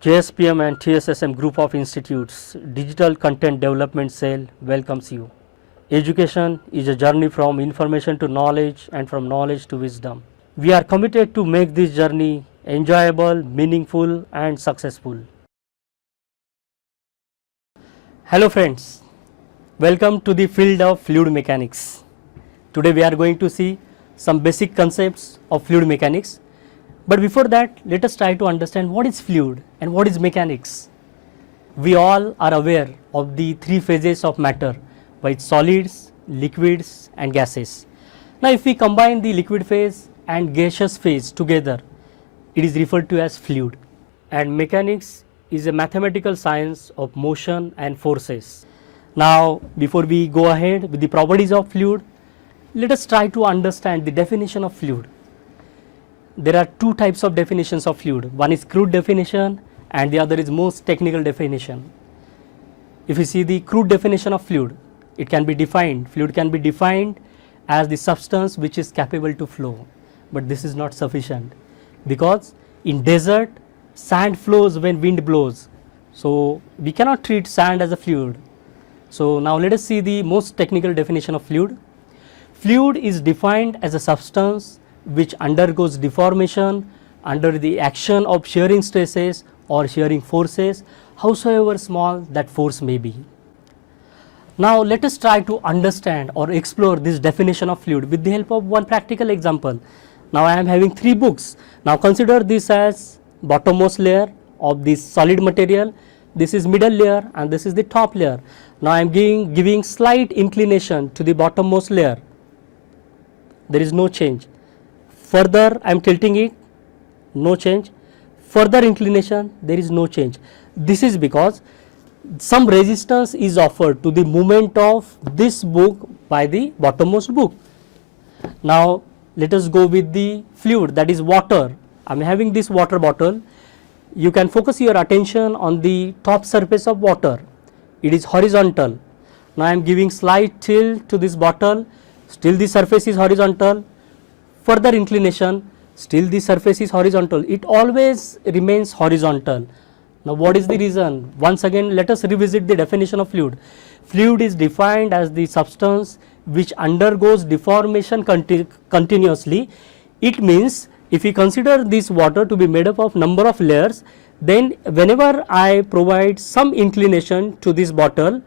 JSPM and TSSM Group of Institutes Digital Content Development Cell welcomes you. Education is a journey from information to knowledge and from knowledge to wisdom. We are committed to make this journey enjoyable, meaningful and successful. Hello friends, welcome to the field of fluid mechanics. Today we are going to see some basic concepts of fluid mechanics. But before that, let us try to understand what is fluid and what is mechanics. We all are aware of the three phases of matter, by solids, liquids and gases. Now if we combine the liquid phase and gaseous phase together, it is referred to as fluid. And mechanics is a mathematical science of motion and forces. Now before we go ahead with the properties of fluid, let us try to understand the definition of fluid. There are two types of definitions of fluid. One is crude definition and the other is most technical definition. If you see the crude definition of fluid, it can be defined, fluid can be defined as the substance which is capable to flow. But this is not sufficient, because in desert sand flows when wind blows. So we cannot treat sand as a fluid. So now let us see the most technical definition of fluid. Fluid is defined as a substance which undergoes deformation under the action of shearing stresses or shearing forces, howsoever small that force may be. Now let us try to understand or explore this definition of fluid with the help of one practical example. Now I am having three books. Now consider this as bottommost layer of this solid material, this is middle layer and this is the top layer. Now I am giving slight inclination to the bottommost layer, there is no change. Further I am tilting it, no change. Further inclination, there is no change. This is because some resistance is offered to the movement of this book by the bottommost book. Now let us go with the fluid, that is water. I am having this water bottle. You can focus your attention on the top surface of water. It is horizontal. Now I am giving slight tilt to this bottle, still the surface is horizontal. Further inclination, still the surface is horizontal, it always remains horizontal. Now what is the reason? Once again let us revisit the definition of fluid. Fluid is defined as the substance which undergoes deformation continuously. It means if we consider this water to be made up of number of layers, then whenever I provide some inclination to this bottle,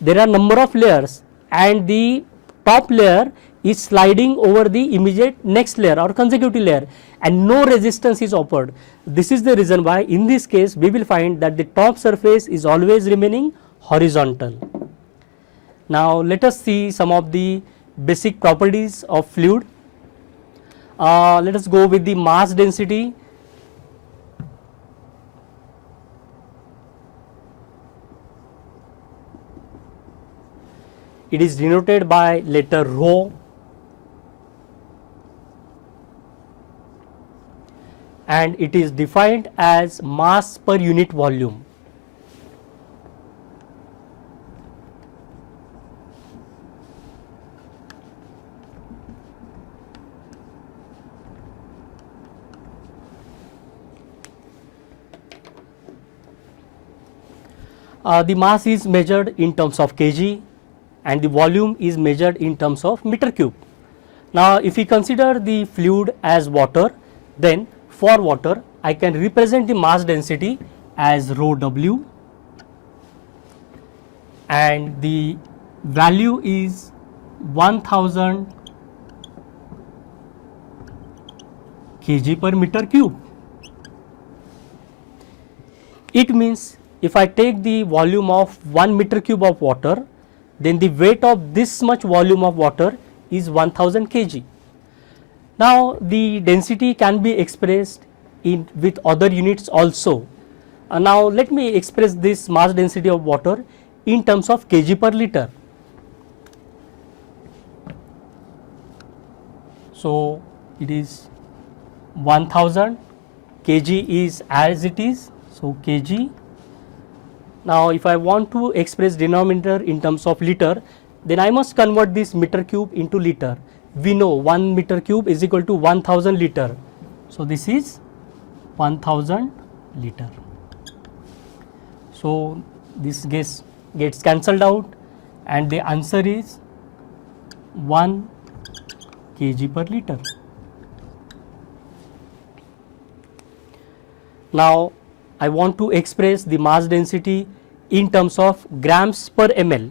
there are number of layers and the top layer is sliding over the immediate next layer or consecutive layer and no resistance is offered. This is the reason why in this case we will find that the top surface is always remaining horizontal. Now let us see some of the basic properties of fluid. Let us go with the mass density. It is denoted by letter rho and it is defined as mass per unit volume. The mass is measured in terms of kg and the volume is measured in terms of meter cube. Now if we consider the fluid as water, then for water I can represent the mass density as rho w and the value is 1000 kg per meter cube. It means if I take the volume of 1 meter cube of water, then the weight of this much volume of water is 1000 kg. Now the density can be expressed with other units also. Now let me express this mass density of water in terms of kg per liter. So it is 1000, kg is as it is, so kg. Now if I want to express denominator in terms of liter, then I must convert this meter cube into liter. We know 1 meter cube is equal to 1000 liter. So this is 1000 liter. So this gets cancelled out and the answer is 1 kg per liter. Now I want to express the mass density in terms of grams per ml.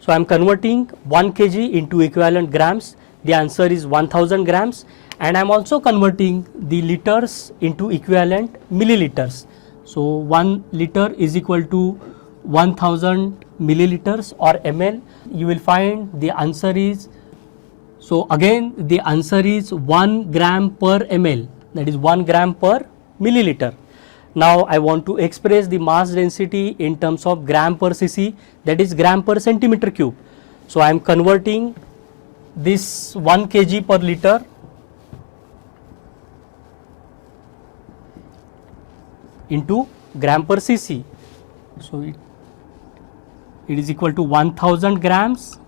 So I am converting 1 kg into equivalent grams. The answer is 1000 grams, and I am also converting the liters into equivalent milliliters. So 1 liter is equal to 1000 milliliters or ml. You will find the answer is, so again the answer is 1 gram per ml, that is 1 gram per milliliter. Now I want to express the mass density in terms of gram per cc, that is gram per centimeter cube. So I am converting this 1 kg per liter into gram per cc. So it is equal to 1000 grams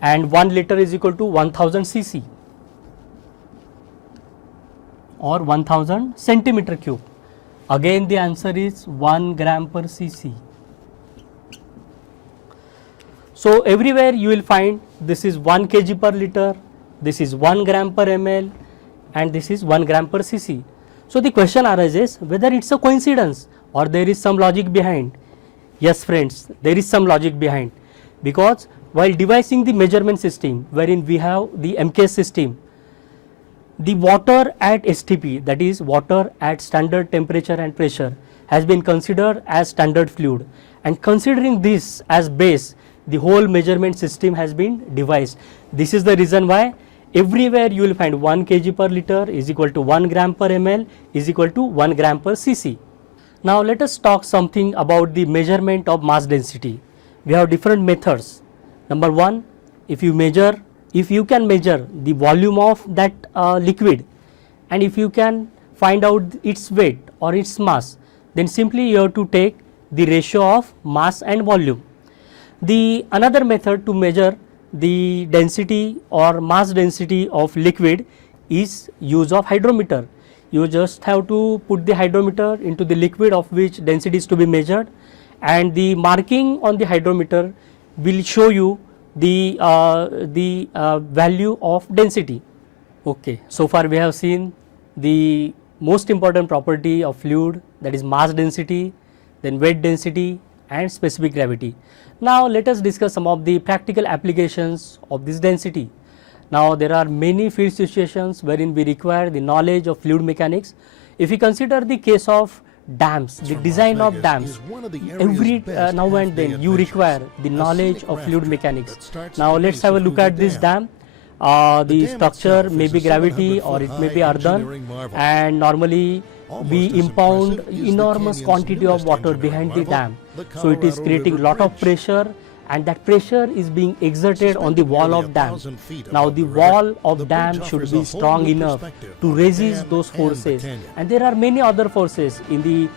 and 1 liter is equal to 1000 cc or 1000 centimeter cube. Again the answer is 1 gram per cc. So everywhere you will find this is 1 kg per liter, this is 1 gram per ml, and this is 1 gram per cc. So the question arises whether it's a coincidence or there is some logic behind. Yes friends, there is some logic behind, because while devising the measurement system wherein we have the MKS system, the water at STP, that is water at standard temperature and pressure, has been considered as standard fluid, and considering this as base, the whole measurement system has been devised. This is the reason why everywhere you will find 1 kg per liter is equal to 1 gram per ml is equal to 1 gram per cc. Now let us talk something about the measurement of mass density. We have different methods. Number one, if you can measure the volume of that liquid, and if you can find out its weight or its mass, then simply you have to take the ratio of mass and volume. The another method to measure the density or mass density of liquid is use of hydrometer. You just have to put the hydrometer into the liquid of which density is to be measured, and the marking on the hydrometer will show you the value of density. Okay, so far we have seen the most important property of fluid, that is mass density, then weight density and specific gravity. Now let us discuss some of the practical applications of this density. Now there are many field situations wherein we require the knowledge of fluid mechanics. If we consider the case of dams, the design of dams, every now and then you require the knowledge of fluid mechanics. Now let's have a look at this dam. The structure may be gravity or it may be earthen, and normally we impound enormous quantity of water behind the dam. So it is creating a lot of pressure, and that pressure is being exerted on the wall of dam. Now the wall of dam should be strong enough to resist those forces, and there are many other forces. In the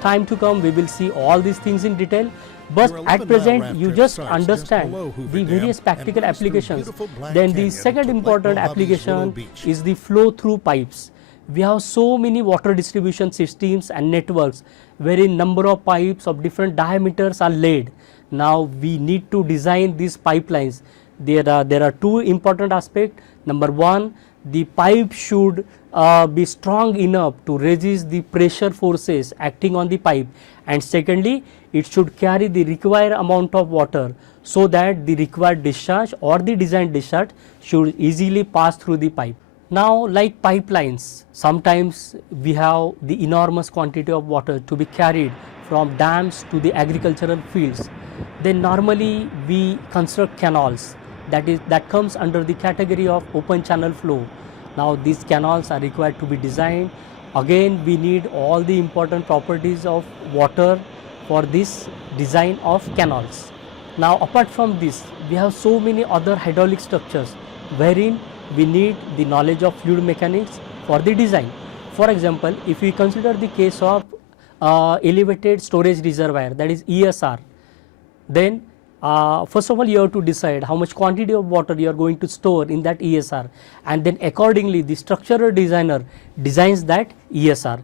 time to come we will see all these things in detail, but at present you just understand the various practical applications. Then the second important application is the flow through pipes. We have so many water distribution systems and networks wherein number of pipes of different diameters are laid. Now we need to design these pipelines. There are two important aspects. Number one, the pipe should be strong enough to resist the pressure forces acting on the pipe, and secondly, it should carry the required amount of water so that the required discharge or the designed discharge should easily pass through the pipe. Now like pipelines, sometimes we have the enormous quantity of water to be carried from dams to the agricultural fields. Then normally we construct canals, that comes under the category of open channel flow. Now these canals are required to be designed. Again we need all the important properties of water for this design of canals. Now apart from this, we have so many other hydraulic structures wherein we need the knowledge of fluid mechanics for the design. For example, if we consider the case of elevated storage reservoir, that is ESR, then first of all you have to decide how much quantity of water you are going to store in that ESR, and then accordingly the structural designer designs that ESR.